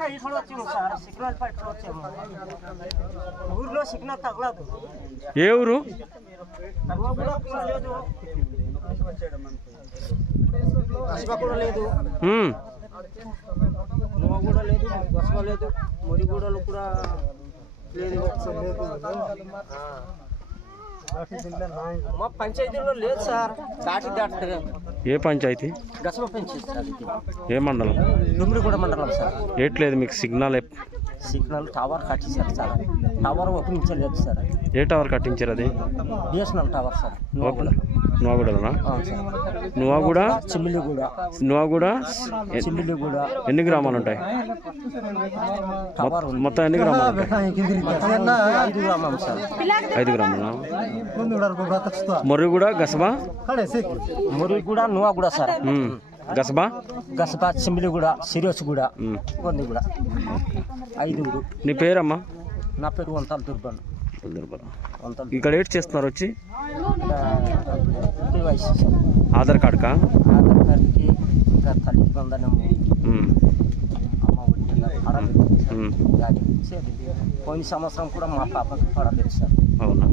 తెలియక ఇక్కడ వచ్చాము సార్. సిగ్నల్ పట్టుకు వచ్చాము. ఊర్లో సిగ్నల్ తగలదు. ఏ ఊరు? లేదు, కస్బా కూడా లేదు, నువ్వు కూడా లేదు, కస్బా లేదు, మురిగూడలు కూడా లేదు. మా పంచాయతీలో లేదు సార్. దాటుతుంది. ఏ పంచాయతీ? గసబ పంచాయతీ. ఏ మండలం? డుమ్మిడిగూడ మండలం సార్. ఏట్లేదు మీకు సిగ్నల్? సిగ్నల్ టవర్ కట్టించారు సార్. టవర్ ఒప్పించలేదు సార్. ఏ టవర్ కట్టించారు? అది బిఎస్ఎన్ఎల్ టవర్ సార్. నువ్వాగూడనా? అవును సార్. నువ్వాగూడ, చిమ్మిలిగూడ. నువ్వాగూడ చిమ్మిలిగూడ. ఎన్ని గ్రామాలు ఉంటాయి మొత్తం? ఎన్ని గ్రామాలు ఉంటాయి? 5 గ్రామం సార్. 5 గ్రామాలా? మురిగూడ, గసబా, మురిగూడ, నువ్వాగూడ సార్. గసబా, గసబా, చిమ్మిలిగూడ, సిరియోస్గూడ, గొందిగూడ. 5. నీ పేరమ్మా? నా పేరు వంతాల దుర్బన్. ఇక్కడ ఏడ్ చేస్తున్నారు వచ్చి? KYC sir. ఆధార్ కార్డుకా? ఆధార్ కార్డుకి, ఇంకా తల్లికి బంధనము, అమ్మ ఒడి, పోయిన సంవత్సరం కూడా మా పాపకి పడలేదు సార్. అవునా?